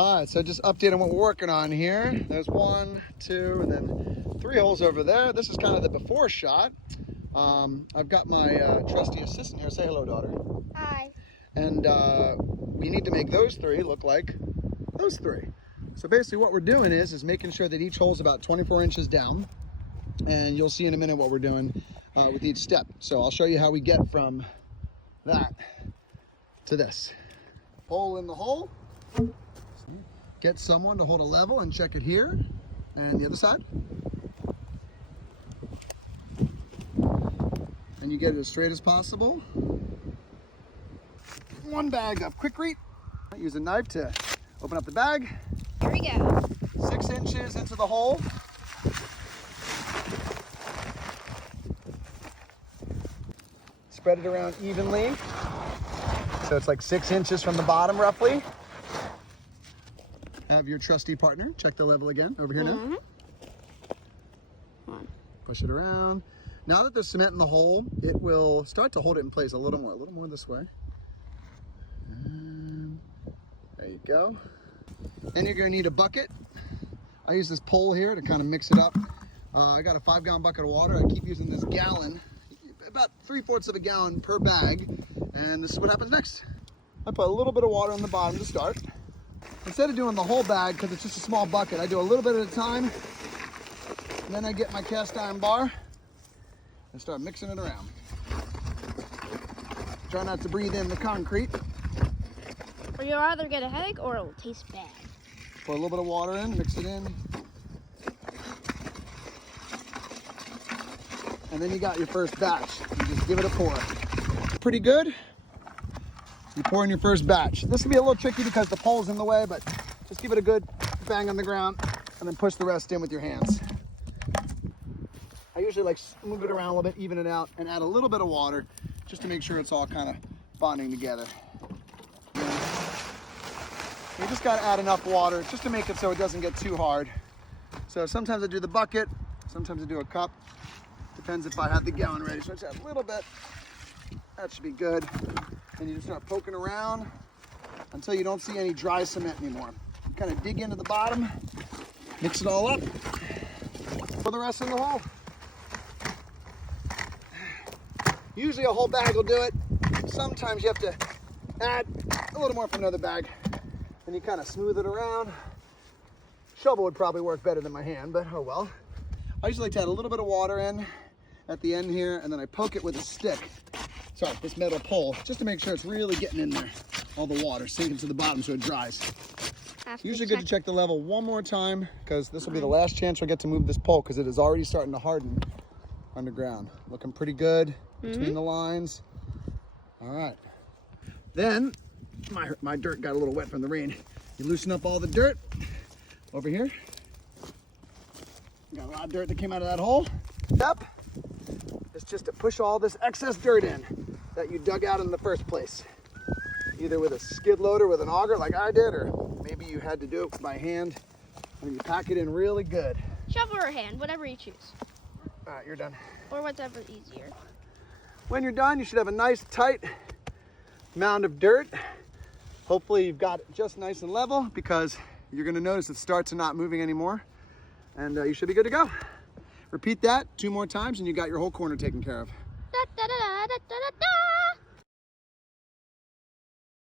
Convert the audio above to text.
All right, so just update on what we're working on here. There's 1, 2, and then 3 holes over there. This is kind of the before shot. I've got my trusty assistant here. Say hello, daughter. Hi. And we need to make those 3 look like those 3. So basically what we're doing is making sure that each hole is about 24 inches down. And you'll see in a minute what we're doing with each step. So I'll show you how we get from that to this. Hole in the hole. Get someone to hold a level and check it here. And the other side. And you get it as straight as possible. 1 bag of Quikrete. Use a knife to open up the bag. Here we go. 6 inches into the hole. Spread it around evenly. So it's like 6 inches from the bottom roughly. Have your trusty partner check the level again over here now. Push it around. Now that there's cement in the hole, it will start to hold it in place a little more this way. And there you go. Then you're gonna need a bucket. I use this pole here to kind of mix it up. I got a 5-gallon bucket of water. I keep using this gallon, about 3/4 of a gallon per bag. And this is what happens next. I put a little bit of water on the bottom to start. Instead of doing the whole bag, because it's just a small bucket, I do a little bit at a time. And then I get my cast iron bar and start mixing it around. Try not to breathe in the concrete. Or you'll either get a headache or it'll taste bad. Pour a little bit of water in, mix it in. And then you got your first batch. You just give it a pour. Pretty good. You pour in your first batch. This can be a little tricky because the pole's in the way, but just give it a good bang on the ground and then push the rest in with your hands. I usually like move it around a little bit, even it out, and add a little bit of water just to make sure it's all kind of bonding together. You just got to add enough water just to make it so it doesn't get too hard. So sometimes I do the bucket, sometimes I do a cup. Depends if I have the gallon ready. So I just add a little bit. That should be good. And you just start poking around until you don't see any dry cement anymore. You kind of dig into the bottom, mix it all up, pour the rest in the hole. Usually a whole bag will do it. Sometimes you have to add a little more from another bag. And you kind of smooth it around. Shovel would probably work better than my hand, but oh well. I usually like to add a little bit of water in at the end here, and then I poke it with a stick. Sorry, this metal pole, just to make sure it's really getting in there. All the water sinking to the bottom so it dries. Usually good to check the level one more time, because this will be the last chance I get to move this pole, because it is already starting to harden underground. Looking pretty good between the lines. All right. Then, my dirt got a little wet from the rain. You loosen up all the dirt over here. Got a lot of dirt that came out of that hole. Step is just to push all this excess dirt in that you dug out in the first place. Either with a skid loader with an auger like I did, or maybe you had to do it by hand, and you pack it in really good. Shovel or hand, whatever you choose. All right, you're done. Or whatever's easier. When you're done, you should have a nice tight mound of dirt. Hopefully you've got it just nice and level, because you're gonna notice it starts to not moving anymore, and you should be good to go. Repeat that 2 more times and you got your whole corner taken care of. Da, da, da, da,